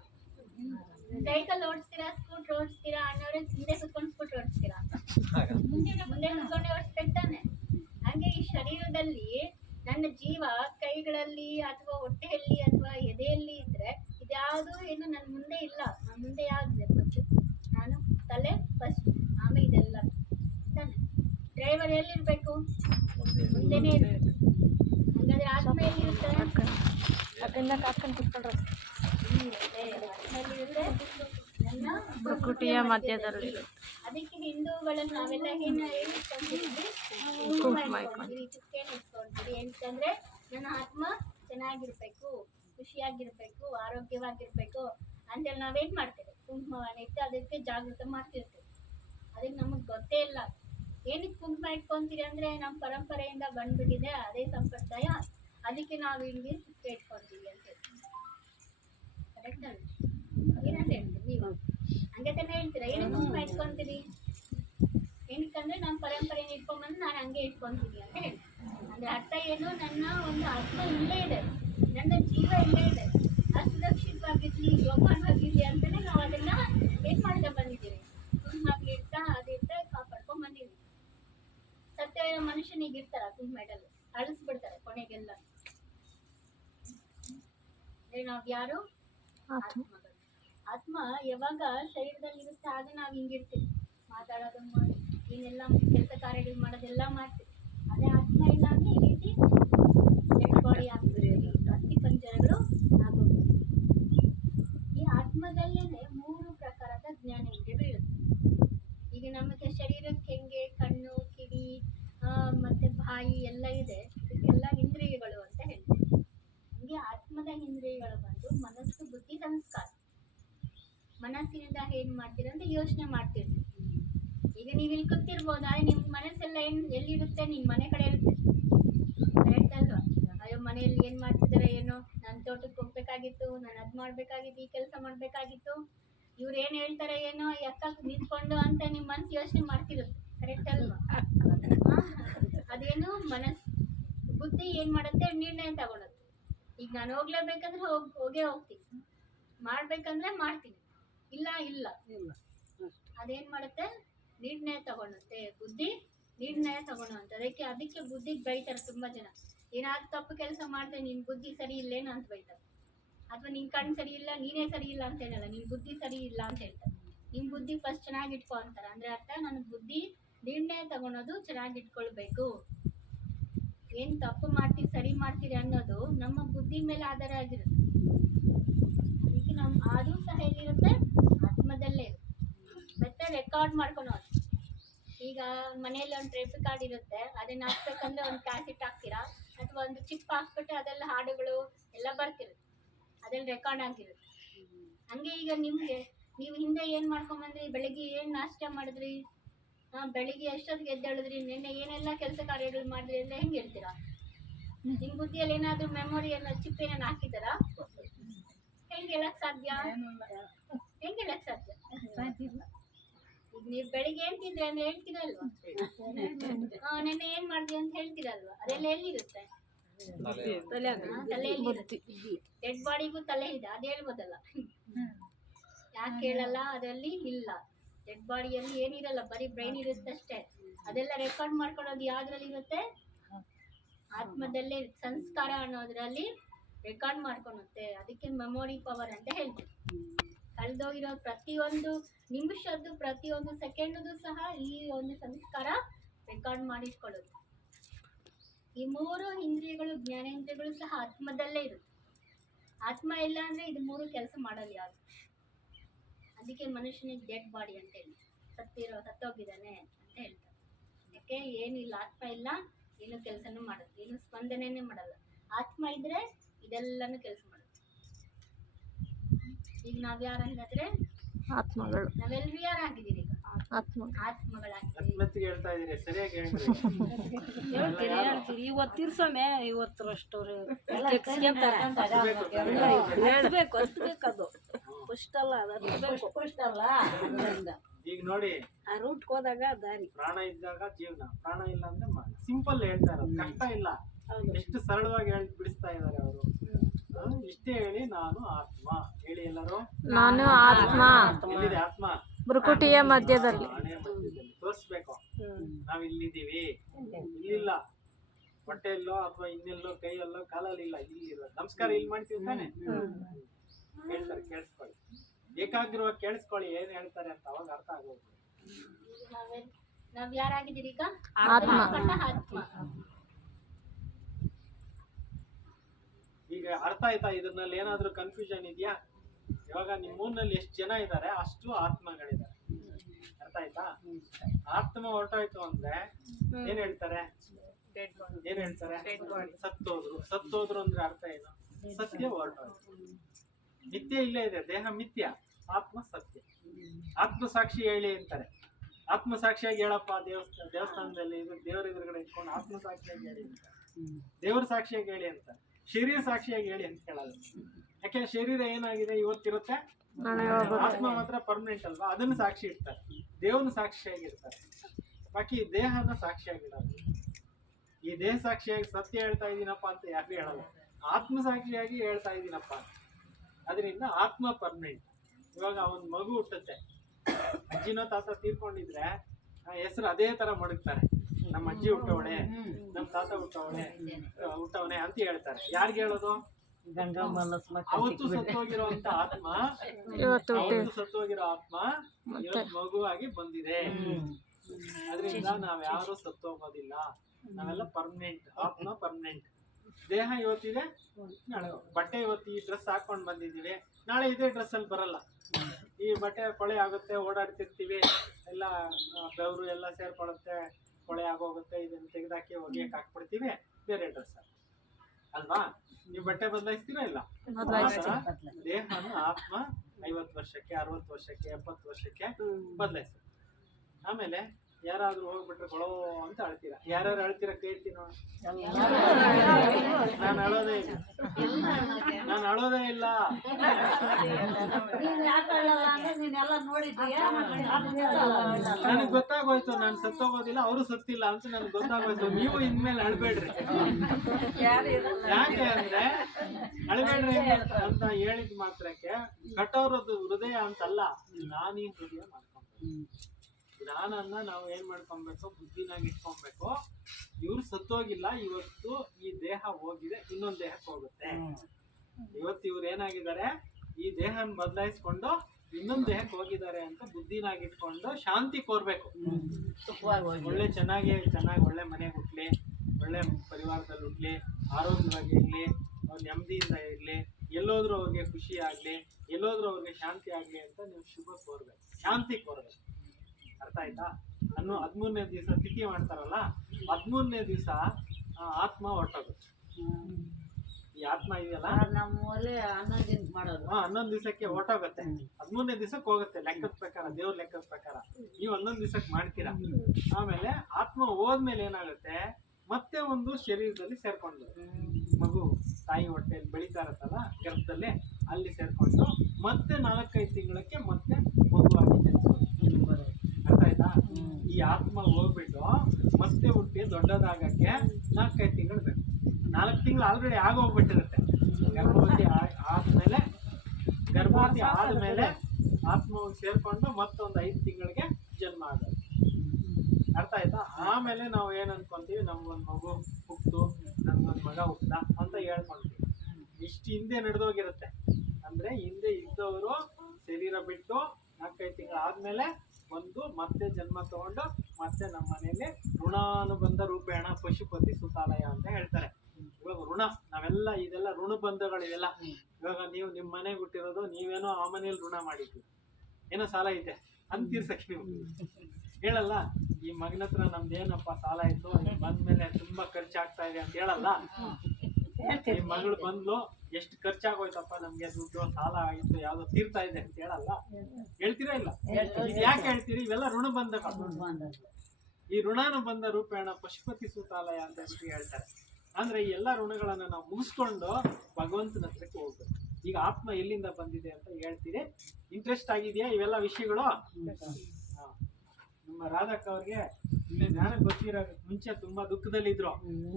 ಸೈಕಲ್ ಓಡಿಸ್ತೀರಾ ಸ್ಕೂಟರ್ ಓಡಿಸ್ತೀರಾ ಅನ್ನೋರು ಹಿಂದೆ ಕುತ್ಕೊಂಡು ಸ್ಕೂಟರ್ ಓಡಿಸ್ತೀರಾ? ಮುಂದೆ ಮುಂದೆ ಕುತ್ಕೊಂಡೆ ಓಡಿಸ್ಬೇಕು ತಾನೆ. ಹಂಗೆ ಈ ಶರೀರದಲ್ಲಿ ನನ್ನ ಜೀವ ಕೈಗಳಲ್ಲಿ ಅಥವಾ ಹೊಟ್ಟೆಯಲ್ಲಿ ಅಥವಾ ಎದೆಯಲ್ಲಿ ಇದ್ರೆ ಇದ್ಯಾವುದು ಏನು ನನ್ನ ಮುಂದೆ ಇಲ್ಲ ನನ್ನ ಮುಂದೆ ಯಾವ್ದಿದೆ ಮತ್ತು ನಾನು ತಲೆ ಫಸ್ಟ್ ಆಮೇಲೆ ಇದೆಲ್ಲ ತಾನೆ ಡ್ರೈವರ್ ಎಲ್ಲಿರ್ಬೇಕು ಹಂಗಾದ್ರೆ ಅದನ್ನ ಕುತ್ಕೊಂಡ್ರೆ ಭ್ರುಕುಟಿಯ ಮಧ್ಯದಲ್ಲಿ. ಅದಕ್ಕೆ ನಾವೆಲ್ಲ ಏನು ನನ್ನ ಆತ್ಮ ಚೆನ್ನಾಗಿರ್ಬೇಕು ಖುಷಿಯಾಗಿರ್ಬೇಕು ಆರೋಗ್ಯವಾಗಿರ್ಬೇಕು ಅಂತೇಳಿ ನಾವೇನ್ ಮಾಡ್ತೇವೆ? ಕುಂಕುಮವನ್ನು ಇಟ್ಟು ಅದಕ್ಕೆ ಜಾಗೃತ ಮಾಡ್ತಿರ್ತೇವೆ. ಅದಕ್ಕೆ ನಮಗೆ ಗೊತ್ತೇ ಇಲ್ಲ. ಏನಕ್ಕೆ ಕುಂಕುಮ ಇಟ್ಕೊಂತೀರಿ ಅಂದರೆ ನಮ್ಮ ಪರಂಪರೆಯಿಂದ ಬಂದ್ಬಿಟ್ಟಿದೆ, ಅದೇ ಸಂಪ್ರದಾಯ. ಅದಕ್ಕೆ ನಾವು ಇಲ್ಲಿ ಚುಕ್ಕೆ ಇಟ್ಕೊಂತೀವಿ ಅಂತ ಕರೆಕ್ಟ್ ಏನಂತ ಹೇಳ್ತೀರಿ ನೀವು. ಹಂಗೆ ತಾನೇ ಹೇಳ್ತೀರಾ? ಏನಕ್ಕೆ ಕುಂಕುಮ ಇಟ್ಕೊಂತೀರಿ ಏನಕ್ಕಂದ್ರೆ ನಮ್ಮ ಪರಂಪರೆಯನ್ನು ಇಟ್ಕೊಂಬಂದು ನಾನು ಹಂಗೆ ಇಟ್ಕೊಂತೀನಿ ಅಂತ ಹೇಳಿ ಅಂದರೆ ಅರ್ಥ ಏನು? ನನ್ನ ಒಂದು ಅರ್ಥ ಇಲ್ಲೇ ಇದೆ. ನನ್ನ ಜೀವ ಇಲ್ಲೇ ಇದೆ. ಅದು ಸುರಕ್ಷಿತವಾಗಿರ್ಲಿ ಅಂತಲೇ ನಾವು ಅದನ್ನು ಏನ್ ಮಾಡ್ತಾ ಬಂದಿದ್ದೀವಿ ಕುಂಕುಮ ಇಡ್ತಾ ಅದಿಡ್ತಾ ಕಾಪಾಡ್ಕೊಂಡ್ ಬಂದಿದ್ದೀವಿ ಸತ್ಯ ಇರೋ ಮನುಷ್ಯನಿಗೆ ಇಡಲು ಅಳಿಸ್ಬಿಡ್ತಾರೆ ಕೊನೆಗೆಲ್ಲ. ನಾವ್ ಯಾರು? ಆತ್ಮ. ಆತ್ಮಗಳು ಆತ್ಮ ಯಾವಾಗ ಶರೀರದಲ್ಲಿ ಇರುತ್ತೆ ಆಗ ನಾವ್ ಹಿಂಗಿರ್ತೀವಿ. ಮಾತಾಡೋದು ಮಾಡಿ ಏನೆಲ್ಲ ಕೆಲಸ ಕಾರ್ಯಗಳು ಮಾಡೋದೆಲ್ಲ ಮಾಡ್ತೀವಿ ಅದೇ ಆತ್ಮ ಇಲ್ಲ ಅಂದ್ರೆ ಈ ರೀತಿ ಡೆಡ್ ಬಾಡಿ ಆಗ್ತದೆ ಅಸ್ಥಿ ಪಂಜರಗಳು ಆಗೋಗುತ್ತೆ ಈ ಆತ್ಮದಲ್ಲೇನೆ ಮೂರು ಪ್ರಕಾರದ ಜ್ಞಾನೇಂದ್ರಿಯಗಳು ಇರುತ್ತೆ ಈಗ ನಮಗೆ ಶರೀರಕ್ಕೆ ಹೆಂಗೆ ಕಣ್ಣು ಕಿವಿ ಆ, ಮತ್ತೆ ಬಾಯಿ ಎಲ್ಲ ಇದೆ ಇದಕ್ಕೆಲ್ಲ ಇಂದ್ರಿಯಗಳು ಅಂತ ಹೇಳ್ತೀವಿ ಹಂಗೆ ಆತ್ಮದ ಇಂದ್ರಿಯಗಳು ಬಂದು ಮನಸ್ಸು ಬುದ್ಧಿ ಸಂಸ್ಕಾರ ಮನಸ್ಸಿನಿಂದ ಏನ್ ಮಾಡ್ತೀರ ಅಂತ ಯೋಚನೆ ಮಾಡ್ತೀರಿ ಈಗ ನೀವು ಇಲ್ಲಿ ನಿಮ್ಮ ನಿಮ್ ಮನಸ್ಸೆಲ್ಲ ಏನು ಎಲ್ಲಿರುತ್ತೆ? ನಿಮ್ ಮನೆ ಕಡೆ ಇರುತ್ತೆ ಕರೆಕ್ಟ್ ಅಲ್ವಾ ಅಯ್ಯೋ ಮನೆಯಲ್ಲಿ ಏನು ಮಾಡ್ತಿದಾರೆ ಏನೋ? ನನ್ನ ತೋಟಕ್ಕೆ ಹೋಗ್ಬೇಕಾಗಿತ್ತು ನಾನು ಅದು ಮಾಡಬೇಕಾಗಿತ್ತು ಈ ಕೆಲಸ ಮಾಡಬೇಕಾಗಿತ್ತು. ಇವ್ರು ಏನು ಹೇಳ್ತಾರೆ ಏನೋ? ಎಕ್ಕ ನಿಂತ್ಕೊಂಡು ಅಂತ ನಿಮ್ಮ ಮನಸ್ಸು ಯೋಚನೆ ಮಾಡ್ತಿರುತ್ತೆ ಕರೆಕ್ಟ್ ಅಲ್ವಾ? ಅದೇನು ಮನಸ್ಸು ಬುದ್ಧಿ ಏನು ಮಾಡುತ್ತೆ ನಿರ್ಣಯ ತಗೊಳುತ್ತೆ ಈಗ ನಾನು ಹೋಗ್ಲೇಬೇಕಂದ್ರೆ ಹೋಗ್ ಹೋಗೇ ಹೋಗ್ತೀನಿ. ಮಾಡ್ಬೇಕಂದ್ರೆ ಮಾಡ್ತೀನಿ. ಇಲ್ಲ ಇಲ್ಲ. ಅದೇನು ಮಾಡುತ್ತೆ? ನಿರ್ಣಯ ತಗೊಳುತ್ತೆ ಬುದ್ಧಿ ನಿರ್ಣಯ ತಗೊಳುವಂತೆ ಅದಕ್ಕೆ ಅದಕ್ಕೆ ಬುದ್ಧಿಗೆ ಬೈತಾರೆ ತುಂಬಾ ಜನ. ಏನಾದ್ರು ತಪ್ಪು ಕೆಲಸ ಮಾಡಿದ್ರೆ ನಿನ್ ಬುದ್ಧಿ ಸರಿ ಇಲ್ಲೇನೋ ಅಂತ ಬೈತಾರೆ. ಅಥವಾ ನಿನ್ ಕಣ್ಣು ಸರಿ ಇಲ್ಲ, ನೀನೇ ಸರಿ ಇಲ್ಲ ಅಂತ ಹೇಳಲ್ಲ. ನಿನ್ ಬುದ್ಧಿ ಸರಿ ಇಲ್ಲ ಅಂತ ಹೇಳ್ತಾರೆ. ನಿಮ್ಮ ಬುದ್ಧಿ ಫಸ್ಟ್ ಚೆನ್ನಾಗಿ ಇಟ್ಕೊ ಅಂತಾರೆ. ಅಂದ್ರೆ ಅರ್ಥ, ನನ್ನ ಬುದ್ಧಿ ನಿರ್ಣಯ ತಗೊಳೋದು ಚೆನ್ನಾಗಿ ಇಟ್ಕೊಳ್ಬೇಕು. ಏನ್ ತಪ್ಪು ಮಾಡ್ತೀವಿ ಸರಿ ಮಾಡ್ತೀರಿ ಅನ್ನೋದು ನಮ್ಮ ಬುದ್ಧಿ ಮೇಲೆ ಆಧಾರ ಆಗಿರುತ್ತೆ. ಅದಕ್ಕೆ ನಮ್ ಅದು ಸಹ ಎಲ್ಲಿರುತ್ತೆ ಆತ್ಮದಲ್ಲೇ ಮತ್ತೆ ರೆಕಾರ್ಡ್ ಮಾಡ್ಕೊಳೋದು ಈಗ ಮನೆಯಲ್ಲಿ ಒಂದು ಟ್ರೇಪ್ ಕಾರ್ಡ್ ಇರುತ್ತೆ ಅದನ್ನ ಹಾಕ್ಬೇಕಂದ್ರೆ ಒಂದು ಕ್ಯಾಸೆಟ್ ಹಾಕ್ತೀರಾ? ಅಥವಾ ಒಂದು ಚಿಪ್ ಹಾಕ್ಬಿಟ್ಟು ಅದೆಲ್ಲ ಹಾಡುಗಳು ಎಲ್ಲ ಬರ್ತಿರುತ್ತೆ. ಅದೆಲ್ಲ ರೆಕಾರ್ಡ್ ಆಗಿರುತ್ತೆ. ಹಂಗೆ ಈಗ ನಿಮಗೆ ನೀವು ಹಿಂದೆ ಏನು ಮಾಡ್ಕೊಂಬಂದ್ರಿ ಬೆಳಿಗ್ಗೆ ಏನು ನಾಷ್ಟ ಮಾಡಿದ್ರಿ? ಹಾಂ ಬೆಳಿಗ್ಗೆ ಎಷ್ಟೊತ್ತಿಗೆ ಎದ್ದೇಳಿದ್ರಿ? ನಿನ್ನೆ ಏನೆಲ್ಲ ಕೆಲಸ ಕಾರ್ಯಗಳು ಮಾಡಿದ್ರಿ ಅಂತ ಹೆಂಗೆ ಹೇಳ್ತೀರಾ? ನಿಮ್ಮ ಬುದ್ಧಿಯಲ್ಲಿ ಏನಾದರೂ ಮೆಮೊರಿ ಎಲ್ಲ ಚಿಪ್ ಏನಾದ್ರು ಹಾಕಿದಾರಾ ಹೆಂಗ್ ಹೇಳಕ್ ಸಾಧ್ಯ? ಹೆಂಗೆ ಹೇಳಕ್ ಸಾಧ್ಯ? ನೀವು ಬೆಳಿಗ್ಗೆ ಏನ್ ತಿಂದ್ರಿ ಅಂತ ಹೇಳ್ತೀರಲ್ವಾ? ಹಾ ನೆನ್ನೆ ಏನ್ ಮಾಡಿದ್ವಿ ಅಂತ ಹೇಳ್ತೀರಲ್ವಾ? ಅದೆಲ್ಲ ಎಲ್ಲಿರುತ್ತೆ? ತಲೆಯಲ್ಲಿ ಡೆಡ್ ಬಾಡಿಗೂ ತಲೆ ಇದೆ ಅದು ಹೇಳ್ಬೋದಲ್ಲ. ಯಾಕೆ ಹೇಳಲ್ಲ ಅದರಲ್ಲಿ ಇಲ್ಲ. ಡೆಡ್ ಬಾಡಿಯಲ್ಲಿ ಏನಿರಲ್ಲ ಬರೀ ಬ್ರೈನ್ ಇರುತ್ತೆ ಅಷ್ಟೇ. ಅದೆಲ್ಲ ರೆಕಾರ್ಡ್ ಮಾಡ್ಕೊಳ್ಳೋದು ಯಾವ್ದ್ರಲ್ಲಿ ಇರುತ್ತೆ? ಆತ್ಮದಲ್ಲೇ ಸಂಸ್ಕಾರ ಅನ್ನೋದ್ರಲ್ಲಿ ರೆಕಾರ್ಡ್ ಮಾಡ್ಕೊಳುತ್ತೆ. ಅದಕ್ಕೆ ಮೆಮೊರಿ ಪವರ್ ಅಂತ ಹೇಳ್ತೀವಿ. ಕಳೆದೋಗಿರೋ ಪ್ರತಿಯೊಂದು ನಿಮಿಷದ್ದು, ಪ್ರತಿಯೊಂದು ಸೆಕೆಂಡದು ಸಹ ಈ ಒಂದು ಸಂಸ್ಕಾರ ರೆಕಾರ್ಡ್ ಮಾಡಿಟ್ಕೊಳ್ಳುತ್ತೆ ಈ ಮೂರು ಇಂದ್ರಿಯಗಳು, ಜ್ಞಾನೇಂದ್ರಿಯಗಳು ಸಹ ಆತ್ಮದಲ್ಲೇ ಇರುತ್ತೆ. ಆತ್ಮ ಇಲ್ಲ ಅಂದ್ರೆ ಇದು ಮೂರು ಕೆಲಸ ಮಾಡಲ್ಲ ಯಾವುದು. ಅದಕ್ಕೆ ಮನುಷ್ಯನಿಗೆ ಡೆಡ್ ಬಾಡಿ ಅಂತ ಹೇಳಿ. ಸತ್ತಿರೋ, ಸತ್ತೋಗಿದ್ದಾನೆ ಅಂತ ಹೇಳ್ತಾರೆ. ಯಾಕೆ? ಏನಿಲ್ಲ, ಆತ್ಮ ಇಲ್ಲ, ಏನು ಕೆಲಸನೂ ಮಾಡಲ್ಲ, ಏನು ಸ್ಪಂದನೆನೇ ಮಾಡಲ್ಲ. ಆತ್ಮ ಇದ್ರೆ ಇದೆಲ್ಲನೂ ಕೆಲಸ ಮಾಡುತ್ತೆ ಈಗ ನಾವ್ ಯಾರಂಗಾದ್ರೆ ಆತ್ಮಗಳು. ನಾವೆಲ್ಲರೂ ಯಾರಾಗಿದ್ದೀರಿ? ಈಗ ಆತ್ಮ ಆತ್ಮಗಳಾಗಿದ್ದೀವಿ ಮೆತ್ತಿಗೆ ಹೇಳ್ತಾ ಇದೀರಿ ಸರಿಯಾಗಿ ಹೇಳ್ತೀರಿ ಹೇಳ್ತೀರಿ. ಇವತ್ತು ತಿರ್ಸೋಮೆ ಇವತ್ತರಷ್ಟು ಹತ್ಬೇಕು ಹತ್ಬೇಕು ಅದು ಪುಷ್ಟ ಅಲ್ಲ ಅದು. ಹತ್ಬೇಕು ಈಗ ನೋಡಿ ಆ ರೂಟ್ ಹೋದಾಗ ದಾರಿ. ಪ್ರಾಣ ಇದ್ದಾಗ ಜೀವನ. ಪ್ರಾಣ ಇಲ್ಲ ಅಂದ್ರೆ ಮರಣ ಸಿಂಪಲ್ ಹೇಳ್ತಾರ ಇರೋದು. ಕಷ್ಟ ಇಲ್ಲ. ಎಷ್ಟು ಸರಳವಾಗಿ ಹೇಳಿ ಬಿಡಿಸ್ತಾ ಇದ್ದಾರೆ ಅವರು. ಇಷ್ಟೇ ಹೇಳಿ ನಾನು ಆತ್ಮ. ಹೇಳಿ ಎಲ್ಲರೂ? ನಾನು ಆತ್ಮ. ಎಲ್ಲಿದೆ ಆತ್ಮ? ಭ್ರುಕುಟಿಯ ಮಧ್ಯದಲ್ಲಿ. ತೋರಿಸ್ಬೇಕು. ನಾವು ಇಲ್ಲಿದ್ದೀವಿ ಇಲ್ಲಿಲ್ಲ ಹೊಟ್ಟೆಯಲ್ಲೋ ಅಥವಾ ಇನ್ನೆಲ್ಲೋ ಕೈಯಲ್ಲೋ ಕಾಲಲ್ಲಿ ಇಲ್ಲ. ಇಲ್ಲಿ ನಮಸ್ಕಾರ ಇಲ್ಲಿ ಮಾಡ್ತೀವಿ ತಾನೆ? ಹೇಳ್ತಾರೆ ಕೇಳಿಸ್ಕೊಳ್ಳಿ. ಏಕಾಗ್ರವಾಗಿ ಕೇಳಿಸ್ಕೊಳ್ಳಿ ಏನ್ ಹೇಳ್ತಾರೆ ಅಂತ ಅವಾಗ ಅರ್ಥ ಆಗೋದು ನಾವೇ ಯಾರಾಗಿದ್ದೀರಿ ಈಗ? ಆತ್ಮ. ಪಟ್ಟ ಆತ್ಮ. ಅರ್ಥ ಆಯ್ತಾ? ಇದ್ರಲ್ಲಿ ಏನಾದರೂ ಕನ್ಫ್ಯೂಷನ್ ಇದೆಯಾ? ಇವಾಗ ನಿಮ್ಮ ಊರಿನಲ್ಲಿ ಎಷ್ಟು ಜನ ಇದ್ದಾರೆ ಅಷ್ಟು ಆತ್ಮಗಳಿದ್ದಾರೆ ಅರ್ಥ ಆಯ್ತಾ? ಆತ್ಮ ಹೊರಟೋಯ್ತು ಅಂದ್ರೆ ಏನ್ ಹೇಳ್ತಾರೆ? ಏನ್ ಹೇಳ್ತಾರೆ? ಸತ್ತೋದ್ರು. ಸತ್ತೋದ್ರು ಅಂದ್ರೆ ಅರ್ಥ ಏನು? ಸತ್ಯ ಹೊರಟೋಯ್ತು. ಮಿಥ್ಯ ಇಲ್ಲೇ ಇದೆ. ದೇಹ ಮಿಥ್ಯ. ಆತ್ಮ ಸತ್ಯ. ಆತ್ಮ ಸಾಕ್ಷಿ ಹೇಳಿ ಅಂತಾರೆ. ಆತ್ಮ ಸಾಕ್ಷಿಯಾಗಿ ಹೇಳಪ್ಪ ದೇವಸ್ಥಾನ ದೇವಸ್ಥಾನದಲ್ಲಿ ಇದು ದೇವರ ಎದುರುಗಡೆ ಇಟ್ಕೊಂಡು ಆತ್ಮ ಸಾಕ್ಷಿಯಾಗಿ ಹೇಳಿ ಅಂತ ದೇವ್ರ ಸಾಕ್ಷಿಯಾಗಿ ಹೇಳಿ ಅಂತ ಶರೀರ ಸಾಕ್ಷಿಯಾಗಿ ಹೇಳಿ ಅಂತ ಹೇಳಲ್ಲ ಯಾಕೆ ಶರೀರ ಏನಾಗಿದೆ ಇವತ್ತಿರುತ್ತೆ? ಆತ್ಮ ಮಾತ್ರ ಪರ್ಮನೆಂಟ್ ಅಲ್ವಾ? ಅದನ್ನು ಸಾಕ್ಷಿ ಇಡ್ತಾರೆ. ದೇವನ ಸಾಕ್ಷಿಯಾಗಿ ಇರ್ತಾರೆ ಬಾಕಿ ದೇಹನ ಸಾಕ್ಷಿಯಾಗಿಡಲ್ಲ ಈ ದೇಹ ಸಾಕ್ಷಿಯಾಗಿ ಸತ್ಯ ಹೇಳ್ತಾ ಇದ್ದೀನಪ್ಪ ಅಂತ ಯಾರು ಹೇಳಲ್ಲ. ಆತ್ಮ ಸಾಕ್ಷಿಯಾಗಿ ಹೇಳ್ತಾ ಇದ್ದೀನಪ್ಪ ಅದರಿಂದ ಆತ್ಮ ಪರ್ಮನೆಂಟ್ ಇವಾಗ ಒಂದು ಮಗು ಹುಟ್ಟುತ್ತೆ. ಅಜ್ಜಿನೋ ತಾತ ತೀರ್ಕೊಂಡಿದ್ರೆ ಆ ಹೆಸರು ಅದೇ ತರ ಮಡಗ್ತಾರೆ. ನಮ್ಮ ಅಜ್ಜಿ ಹುಟ್ಟವಣೆ ನಮ್ಮ ತಾತ ಹುಟ್ಟವಳೆ ಹುಟ್ಟವನೆ ಅಂತ ಹೇಳ್ತಾರೆ. ಯಾರಿಗೆ ಹೇಳೋದು? ಅವತ್ತು ಸತ್ತೋಗಿರುವಂತ ಆತ್ಮ ಅವತ್ತು ಸತ್ತೋಗಿರೋ ಆತ್ಮ ಇವತ್ತು ಮಗುವಾಗಿ ಬಂದಿದೆ. ಅದರಿಂದ ನಾವ್ ಯಾರು ಸತ್ತೋಗೋದಿಲ್ಲ. ನಾವೆಲ್ಲ ಪರ್ಮನೆಂಟ್ ಆತ್ಮ ಪರ್ಮನೆಂಟ್ ದೇಹ ಇವತ್ತಿದೆ ನಾಳೆ ಬಟ್ಟೆ ಇವತ್ತು ಈ ಡ್ರೆಸ್ ಹಾಕೊಂಡ್ ಬಂದಿದೀವಿ ನಾಳೆ ಇದೇ ಡ್ರೆಸ್ ಅಲ್ಲಿ ಬರಲ್ಲ. ಈ ಬಟ್ಟೆ ಕೊಳೆ ಆಗುತ್ತೆ ಓಡಾಡ್ತಿರ್ತೀವಿ. ಎಲ್ಲ ಬೆವರು ಎಲ್ಲ ಸೇರ್ಕೊಳ್ಳುತ್ತೆ ಕೊಳೆ ಆಗೋಗುತ್ತೆ ಇದನ್ನ ತೆಗೆದಾಕಿ ಹೋಗಿ ಹಾಕ್ಬಿಡ್ತೀವಿ. ಬೇರೆ ಡ್ರೆಸ್ ಅಲ್ವಾ? ನೀವು ಬಟ್ಟೆ ಬದಲಾಯಿಸ್ತೀರಾ ಇಲ್ಲ? ದೇಹ ಆತ್ಮ ಐವತ್ತು ವರ್ಷಕ್ಕೆ ಅರವತ್ತು ವರ್ಷಕ್ಕೆ ಎಪ್ಪತ್ತು ವರ್ಷಕ್ಕೆ ಬದಲಾಯಿಸ್ತದೆ ಆಮೇಲೆ ಯಾರಾದ್ರೂ ಹೋಗ್ಬಿಟ್ರೆ ಕೊಳೋ ಅಂತ ಅಳ್ತೀರಾ. ಯಾರ್ಯಾರು ಅಳ್ತೀರಾ ಕೇಳ್ತೀನೋ ನಾನು ಅಳೋದೇ ಇಲ್ಲ. ನಾನು ಅಳೋದೇ ಇಲ್ಲ. ನನಗೆ ಗೊತ್ತಾಗೋಯ್ತು ನಾನು ಸತ್ತೋಗೋದಿಲ್ಲ ಅವರು ಸತ್ತಿಲ್ಲ ಅಂತ ನನಗೆ ಗೊತ್ತಾಗೋಯ್ತು. ನೀವು ಇನ್ಮೇಲೆ ಅಳ್ಬೇಡ್ರಿ. ಯಾಕೆ ಅಂದ್ರೆ ಅಳ್ಬೇಡ್ರಿ ಅಂತ ಹೇಳಿದ ಮಾತ್ರಕ್ಕೆ ಕಟ್ಟೋರದ್ದು ಹೃದಯ ಅಂತಲ್ಲ ನಾನೀ ಹೃದಯ ಮಾಡ್ಕೊಂಬೇಕು ಜ್ಞಾನನ್ನ ನಾವು ಏನ್ ಮಾಡ್ಕೊಬೇಕು? ಬುದ್ಧಿನಾಗ ಇಟ್ಕೊಬೇಕು. ಇವ್ರು ಸತ್ತೋಗಿಲ್ಲ ಇವತ್ತು ಈ ದೇಹ ಹೋಗಿದೆ ಇನ್ನೊಂದ್ ದೇಹಕ್ಕೆ ಹೋಗುತ್ತೆ. ಇವತ್ತು ಇವ್ರು ಏನಾಗಿದ್ದಾರೆ? ಈ ದೇಹನ ಬದಲಾಯಿಸ್ಕೊಂಡು ಇನ್ನೊಂದ್ ದೇಹಕ್ಕೆ ಹೋಗಿದ್ದಾರೆ ಅಂತ ಬುದ್ಧಿನಾಗ ಇಟ್ಕೊಂಡು ಶಾಂತಿ ಕೋರ್ಬೇಕು. ಒಳ್ಳೆ ಚೆನ್ನಾಗಿ ಚೆನ್ನಾಗಿ ಒಳ್ಳೆ ಮನೆಗೆ ಹುಟ್ಲಿ ಒಳ್ಳೆ ಪರಿವಾರದಲ್ಲಿ ಹುಟ್ಲಿ ಆರೋಗ್ಯವಾಗಿ ಇರ್ಲಿ ಅವ್ರು ನೆಮ್ಮದಿಯಿಂದ ಇರ್ಲಿ ಎಲ್ಲೋದ್ರೂ ಅವ್ರಿಗೆ ಖುಷಿ ಆಗ್ಲಿ ಎಲ್ಲೋದ್ರೂ ಅವ್ರಿಗೆ ಶಾಂತಿ ಆಗ್ಲಿ ಅಂತ ನೀವು ಶುಭ ಕೋರ್ಬೇಕು. ಶಾಂತಿ ಕೋರ್ಬೇಕು. ಅರ್ಥ ಆಯ್ತಾ? ಅನ್ನು ಹದಿಮೂರನೇ ದಿವಸ ತಿಥಿ ಮಾಡ್ತಾರಲ್ಲ ಹದಿಮೂರನೇ ದಿವಸ ಆತ್ಮ ಹೊರಟೋಗುತ್ತೆ. ಈ ಆತ್ಮ ಇದೆಯಲ್ಲ? ನಮ್ಮಲ್ಲಿ ಹನ್ನೊಂದು ಮಾಡೋದು. ಹಾ ಹನ್ನೊಂದು ದಿವಸಕ್ಕೆ ಹೊರಟೋಗುತ್ತೆ. ಹದಿಮೂರನೇ ದಿವಸಕ್ಕೆ ಹೋಗುತ್ತೆ ಲೆಕ್ಕದ ಪ್ರಕಾರ ದೇವ್ರ ಲೆಕ್ಕದ ಪ್ರಕಾರ. ನೀವು ಹನ್ನೊಂದು ದಿವಸಕ್ಕೆ ಮಾಡ್ತೀರಾ? ಆಮೇಲೆ ಆತ್ಮ ಹೋದ್ಮೇಲೆ ಏನಾಗುತ್ತೆ? ಮತ್ತೆ ಒಂದು ಶರೀರದಲ್ಲಿ ಸೇರ್ಕೊಂಡು. ಮಗು ತಾಯಿ ಹೊಟ್ಟೆಯಲ್ಲಿ ಬೆಳೀತಾ ಇರುತ್ತಲ್ಲ ಗರ್ಭದಲ್ಲಿ ಅಲ್ಲಿ ಸೇರ್ಕೊಂಡು ಮತ್ತೆ ನಾಲ್ಕೈದು ತಿಂಗಳಕ್ಕೆ ಮತ್ತೆ ಮಗು ಅರ್ಥ ಆಯ್ತಾ? ಈ ಆತ್ಮ ಹೋಗ್ಬಿಟ್ಟು ಮತ್ತೆ ಹುಟ್ಟಿ ದೊಡ್ಡದಾಗಕ್ಕೆ ನಾಲ್ಕೈದು ತಿಂಗಳು ಬೇಕು. ನಾಲ್ಕು ತಿಂಗಳು ಆಲ್ರೆಡಿ ಆಗೋಗ್ಬಿಟ್ಟಿರುತ್ತೆ. ಗರ್ಭವತಿ ಆದ್ಮೇಲೆ ಗರ್ಭವತಿ ಆದ್ಮೇಲೆ ಆತ್ಮವನ್ನು ಸೇರ್ಕೊಂಡು ಮತ್ತೊಂದು ಐದು ತಿಂಗಳಿಗೆ ಜನ್ಮ ಆಗೋದು. ಅರ್ಥ ಆಯ್ತಾ? ಆಮೇಲೆ ನಾವು ಏನು ಅನ್ಕೊಂತೀವಿ? ನಮ್ಗೊಂದು ಮಗು ಹುಟ್ಟು ನಮ್ಗೊಂದು ಮಗ ಹುಟ್ಟ ಅಂತ ಹೇಳ್ಕೊಂತೀವಿ. ಇಷ್ಟು ಹಿಂದೆ ನಡೆದೋಗಿರುತ್ತೆ. ಅಂದ್ರೆ ಹಿಂದೆ ಇದ್ದವರು ಶರೀರ ಬಿಟ್ಟು ನಾಲ್ಕೈದು ತಿಂಗಳು ಆದ್ಮೇಲೆ ಬಂದು ಮತ್ತೆ ಜನ್ಮ ತಗೊಂಡು ಮತ್ತೆ ನಮ್ಮ ಮನೆಯಲ್ಲಿ ಋಣಾನುಬಂಧ ರೂಪೇಣ ಪಶುಪತಿ ಸುತಾಲಯ ಅಂತ ಹೇಳ್ತಾರೆ. ಇವಾಗ ಋಣ, ನಾವೆಲ್ಲ ಇದೆಲ್ಲ ಋಣಬಂಧಗಳಿವೆಲ್ಲ ಇವಾಗ ನೀವು ನಿಮ್ಮ ಮನೆಗೆ ಹುಟ್ಟಿರೋದು ನೀವೇನೋ ಆ ಮನೇಲಿ ಋಣ ಮಾಡಿದ್ವಿ ಏನೋ ಸಾಲ ಇದೆ ಅಂತ ತೀರ್ಸಕ್ಕೆ ನೀವು. ಹೇಳಲ್ಲ, ಈ ಮಗನ ಹತ್ರ ನಮ್ದೇನಪ್ಪ ಸಾಲ ಇತ್ತು ಬಂದ್ಮೇಲೆ ತುಂಬಾ ಖರ್ಚಾಗ್ತಾ ಇದೆ ಅಂತ ಹೇಳಲ್ಲ. ಮಗಳು ಬಂದ್ಲು ಎಷ್ಟು ಖರ್ಚಾಗೋಯ್ತಪ್ಪ ನಮ್ಗೆ ದುಡ್ಡು ಸಾಲ ಆಯ್ತು ಯಾವ್ದೋ ತೀರ್ತಾ ಇದೆ ಅಂತ ಹೇಳಲ್ಲ. ಹೇಳ್ತೀರಾ ಇಲ್ಲ? ಇದು ಯಾಕೆ ಹೇಳ್ತೀರಿ? ಇವೆಲ್ಲ ಋಣ ಬಂದ ಈ ಋಣಾನುಬಂಧ ರೂಪೇಣ ಪಶುಪತಿ ಸೂತಾಲಯ ಅಂತ ಹೇಳ್ತಾರೆ. ಅಂದ್ರೆ ಈ ಎಲ್ಲಾ ಋಣಗಳನ್ನ ನಾವು ಮುಗಿಸ್ಕೊಂಡು ಭಗವಂತನ ಹತ್ರಕ್ಕೆ ಹೋಗ್ಬೇಕು. ಈಗ ಆತ್ಮ ಎಲ್ಲಿಂದ ಬಂದಿದೆ ಅಂತ ಹೇಳ್ತೀರಿ? ಇಂಟ್ರೆಸ್ಟ್ ಆಗಿದೆಯಾ? ಇವೆಲ್ಲ ವಿಷಯಗಳು? ನಮ್ಮ ರಾಧಕ್ಕ ಅವ್ರಿಗೆ ಇಲ್ಲಿ ಜ್ಞಾನಕ್ಕೆ ಗೊತ್ತಿರೋ ಮುಂಚೆ ತುಂಬಾ ದುಃಖದಲ್ಲಿದ್ರು.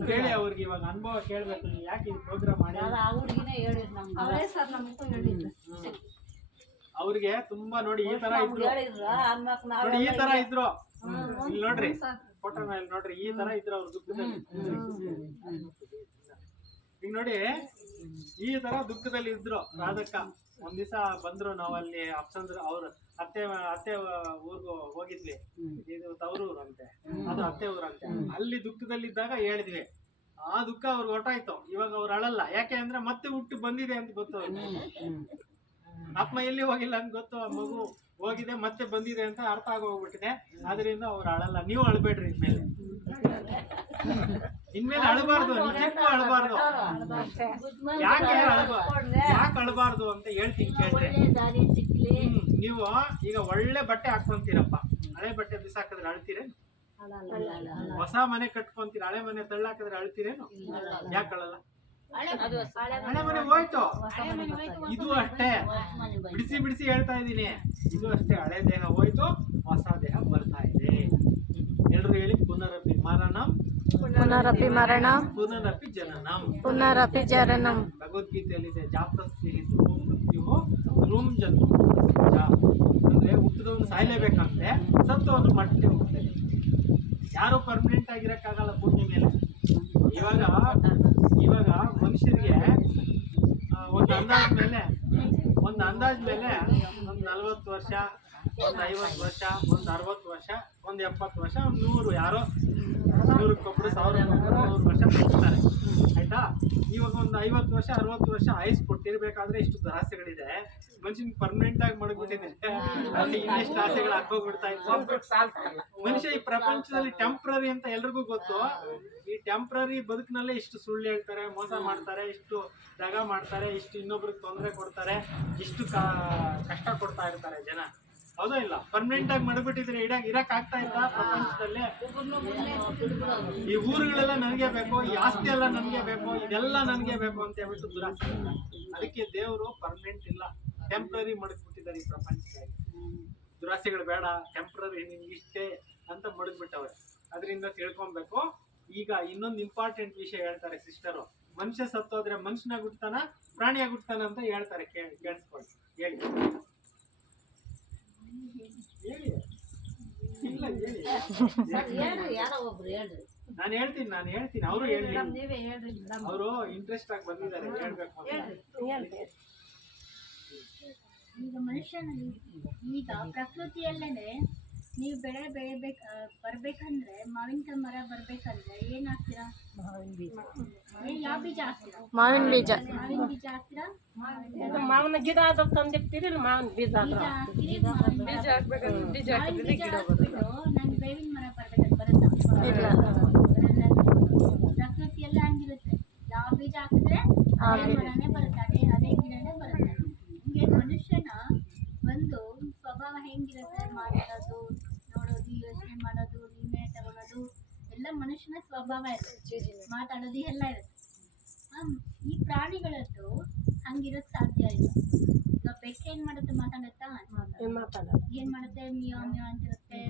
ಕೇಳಿ ಅವ್ರಿಗೆ ಇವಾಗ ಅನುಭವ ಕೇಳ್ಬೇಕು ನೀವು ಯಾಕೆ ಈ ಪ್ರೋಗ್ರಾಮ್ ಮಾಡಿ ಯಾವ್ದೋ ಆ ಹುಡುಗಿನೇ ಹೇಳಿದ್ ನಮ್ಗೆ. ಅವರೇ ಸರ್ ನಮಗೂ ಹೇಳಿದ್ದು. ಅವ್ರಿಗೆ ತುಂಬಾ ನೋಡಿ ಈ ತರ ಇದ್ರು. ನೋಡಿ ಈ ತರ ಇದ್ರು. ಇಲ್ಲಿ ನೋಡ್ರಿ ಫೋಟೋನ ಇಲ್ಲಿ ನೋಡ್ರಿ ಈ ತರ ಇದ್ರು ಅವ್ರ ದುಃಖದಲ್ಲಿ. ಈಗ ನೋಡಿ, ಈ ತರ ದುಃಖದಲ್ಲಿ ಇದ್ರು ರಾಧಕ್ಕ. ಒಂದ್ ದಿವಸ ಬಂದ್ರು ನಾವಲ್ಲಿ ಅಪ್ಸಂದ್ರ ಅವ್ರ ಅತ್ತೆ ಅತ್ತೆ ಊರ್ಗು ಹೋಗಿದ್ವಿ. ಇದು ತವರೂರು ಅಂತೆ. ಅದು ಅತ್ತೆ ಊರಂತೆ ಅಲ್ಲಿ ದುಃಖದಲ್ಲಿ ಇದ್ದಾಗ ಹೇಳಿದ್ವಿ. ಆ ದುಃಖ ಅವ್ರಿಗೆ ಹೊಟ್ಟಾಯ್ತು ಇವಾಗ ಅವ್ರು ಅಳಲ್ಲ. ಯಾಕೆ ಅಂದ್ರೆ ಮತ್ತೆ ಹುಟ್ಟು ಬಂದಿದೆ ಅಂತ ಗೊತ್ತು. ಆತ್ಮ ಎಲ್ಲಿ ಹೋಗಿಲ್ಲ ಅಂತ ಗೊತ್ತು. ಆ ಮಗು ಹೋಗಿದೆ, ಮತ್ತೆ ಬಂದಿದೆ ಅಂತ ಅರ್ಥ ಆಗೋಗ್ಬಿಟ್ಟಿದೆ. ಅದರಿಂದ ಅವ್ರು ಅಳಲ್ಲ. ನೀವು ಅಳಬೇಡ್ರಿ ಇನ್ಮೇಲೆ. ಇನ್ಮೇಲೆ ಅಳಬಾರ್ದು ನಿಜಕ್ಕೂ ಅಳಬಾರ್ದು. ಯಾಕೆ ಯಾಕೆ ಅಳಬಾರ್ದು ಅಂತ ಹೇಳ್ತೀನಿ ಕೇಳ್ರಿ. ನೀವು ಈಗ ಒಳ್ಳೆ ಬಟ್ಟೆ ಹಾಕೊಂತೀರಪ್ಪ ಹಳೆ ಬಟ್ಟೆ ಬಿಸಾಕಿದ್ರೆ ಅಳ್ತೀರೇನು? ಹೊಸ ಮನೆ ಕಟ್ಕೊಂತೀರ, ಹಳೆ ಮನೆ ತಳ್ಳಾಕಿದ್ರೆ ಅಳ್ತೀರೇನು? ಯಾಕೆ ಅಳಲ್ಲ? ಹಳೆ ಮನೆ ಹೋಯ್ತು. ಇದು ಅಷ್ಟೇ. ಬಿಡಿಸಿ ಬಿಡಿಸಿ ಹೇಳ್ತಾ ಇದ್ದೀನಿ. ಇದು ಅಷ್ಟೇ. ಹಳೆ ದೇಹ ಹೋಯ್ತು, ಹೊಸ ದೇಹ ಬರ್ತಾ ಇದೆ. ಎಲ್ರು ಹೇಳಿ ಪುನರ್ ಮರಣಂ ಪುನರಪಿ ಮರಣ. ಪುನರಪಿ ಜನನಂ. ಪುನರಪಿ ಜನನ. ಭಗವದ್ಗೀತೆಯಲ್ಲಿದೆ ಜಾಪ್ರಸ್ಥಿತು ಮೃತ್ಯು ರೂಮ್ ಜನ್ಮ ಅಂದ್ರೆ ಹುಟ್ಟಿದವನು ಸಾಯ್ಲೇಬೇಕಂತೆ ಸತ್ತವನು ಮಟ್ಟೆ ಹೋಗ್ತದೆ. ಯಾರು ಪರ್ಮನೆಂಟ್ ಆಗಿರಕ್ಕಾಗಲ್ಲ ಭೂಮಿ ಮೇಲೆ? ಇವಾಗ ಇವಾಗ ಮನುಷ್ಯರಿಗೆ ಒಂದು ಅಂದಾಜ್ ಮೇಲೆ ಒಂದು ಅಂದಾಜ್ ಮೇಲೆ ಒಂದು ನಲ್ವತ್ತು ವರ್ಷ ಒಂದು ಐವತ್ತು ವರ್ಷ ಒಂದು ಅರವತ್ತು ವರ್ಷ ಒಂದು ಎಪ್ಪತ್ತು ವರ್ಷ ಒಂದು ನೂರು ಯಾರೋ ನೂರಕ್ಕೊಬ್ರು ಸಾವಿರಕ್ಕೊಬ್ರು ನೂರು ವರ್ಷ ಬದುಕ್ತಾರೆ ಆಯ್ತಾ? ಇವಾಗ ಒಂದು ಐವತ್ತು ವರ್ಷ, ಅರವತ್ತು ವರ್ಷ ಆಯಸ್ ಕೊಟ್ಟಿರ್ಬೇಕಾದ್ರೆ ಇಷ್ಟು ದಾಸೆಗಳಿದೆ ಮನುಷ್ಯನ್ ಪರ್ಮನೆಂಟ್ ಆಗಿ ಮಡಗ್ಬಿಟ್ಟಿದೆ. ಅಲ್ಲಿ ಇನ್ನೆಷ್ಟು ಆಸೆಗಳು ಹಾಕೋಗ್ಬಿಡ್ತಾ ಇತ್ತು ಮನುಷ್ಯ ಈ ಪ್ರಪಂಚದಲ್ಲಿ ಟೆಂಪ್ರರಿ ಅಂತ ಎಲ್ರಿಗೂ ಗೊತ್ತು. ಈ ಟೆಂಪ್ರರಿ ಬದುಕಿನಲ್ಲೇ ಇಷ್ಟು ಸುಳ್ಳು ಹೇಳ್ತಾರೆ, ಮೋಸ ಮಾಡ್ತಾರೆ, ಇಷ್ಟು ದಗ ಮಾಡ್ತಾರೆ, ಇಷ್ಟು ಇನ್ನೊಬ್ರಿಗೆ ತೊಂದರೆ ಕೊಡ್ತಾರೆ, ಇಷ್ಟು ಕಷ್ಟ ಕೊಡ್ತಾ ಇರ್ತಾರೆ ಜನ. ಹೌದಾ ಇಲ್ಲ? ಪರ್ಮನೆಂಟ್ ಆಗಿ ಮಡಗ್ಬಿಟ್ಟಿದ್ರೆ ಇಡಕ್ ಇರಕ್ ಇಲ್ಲ ಪ್ರಪಂಚದಲ್ಲಿ. ಈ ಊರುಗಳೆಲ್ಲ ನನಗೆ ಬೇಕು, ಈ ಆಸ್ತಿ ಎಲ್ಲ ನನಗೆ ಬೇಕು, ಇದೆಲ್ಲ ನನಗೆ ಬೇಕು ಅಂತ ಹೇಳ್ಬಿಟ್ಟು ದುರಾಸೆ. ಅದಕ್ಕೆ ದೇವರು ಪರ್ಮನೆಂಟ್ ಇಲ್ಲ. ಟೆಂಪ್ರರಿ ಮಡಗ್ಬಿಟ್ಟಿದ್ದಾರೆ ಈ ಪ್ರಪಂಚದಲ್ಲಿ. ದುರಾಸೆಗಳು ಬೇಡ ಟೆಂಪ್ರರಿ ನಿಮ್ಗೆ ಇಷ್ಟೇ ಅಂತ ಮಡಗ್ಬಿಟ್ಟವ್ರೆ. ಅದರಿಂದ ತಿಳ್ಕೊಬೇಕು. ಈಗ ಇನ್ನೊಂದು ಇಂಪಾರ್ಟೆಂಟ್ ವಿಷಯ ಹೇಳ್ತಾರೆ ಸಿಸ್ಟರು ಮನುಷ್ಯ ಸತ್ತೋದ್ರೆ ಮನುಷ್ಯನಾಗ ಹುಟ್ತಾನ ಪ್ರಾಣಿಯಾಗಿ ಹುಟ್ತಾನ ಅಂತ ಹೇಳ್ತಾರೆ. ಕೇಳಿ ಕೇಳಿಸ್ಕೊಳ್ಳಿ. ಹೇಳಿ. ನಾನು ಹೇಳ್ತೀನಿ ನಾನು ಹೇಳ್ತೀನಿ. ಅವರು ಹೇಳಿ ನೀವೇ ಹೇಳ್ರಿ ಮೇಡಮ್. ಅವರು ಇಂಟ್ರೆಸ್ಟ್ ಆಗಿ ಬಂದಿದ್ದಾರೆ ಹೇಳ್ಬೇಕು ಈಗ ಮನುಷ್ಯನಲ್ಲಿ ಈಗ ಪ್ರಕೃತಿಯಲ್ಲೇನೆ ನೀವು ಬೆಳೆ ಬೆಳಿಬೇಕು ಬರಬೇಕಂದ್ರೆ ಮಾವಿನಕಾಯಿ ಮರ ಬರ್ಬೇಕಂದ್ರೆ ಏನ್ ಹಾಕ್ತೀರಾ? ಮಾವಿನ ಬೀಜ. ಯಾವ ಬೀಜ ಹಾಕ್ತೀರಾ? ಮಾವಿನ ಬೀಜ. ಮಾವಿನ ಬೀಜ ಹಾಕ್ತೀರಾ? ಮಾವಿನ ಗಿಡ ಆದ ತಂದಿರ್ತೀರಿ ಮಾವಿನ ಬೀಜ ಬೀಜ ಮಾವಿನ ಬೀಜ ನಂಗೆ ಬೇವಿನ ಮರ ಬರ್ಬೇಕಂತ ಬರುತ್ತಾ? ಇಲ್ಲ. ಪ್ರಕೃತಿಯಲ್ಲ ಹಂಗಿರುತ್ತೆ. ಯಾವ ಬೀಜ ಹಾಕಿದ್ರೆ ಅದೇ ಮರನೇ ಬರುತ್ತೆ ಅದೇ ಅದೇ ಗಿಡನೇ ಬರುತ್ತೆ. ಹಿಂಗೆ ಮನುಷ್ಯನ ಒಂದು ಸ್ವಭಾವ ಹೆಂಗಿರುತ್ತೆ ಮಾತಾಡೋದು ಸ್ವಭಾವ ಇರುತ್ತೆ ಮಾತಾಡೋದು ಎಲ್ಲ ಇರುತ್ತೆ ಈ ಪ್ರಾಣಿಗಳದ್ದು ಹಂಗಿರೋದು ಸಾಧ್ಯ ಇಲ್ಲ. ಈಗ ಬೆಕ್ಕ ಏನ್ ಮಾಡುತ್ತೆ ಮಾತಾಡುತ್ತಾ? ಏನು ಮಾಡುತ್ತೆ? ಮಿಯೋ ಮಿಯೋ ಅಂತಿರುತ್ತೆ.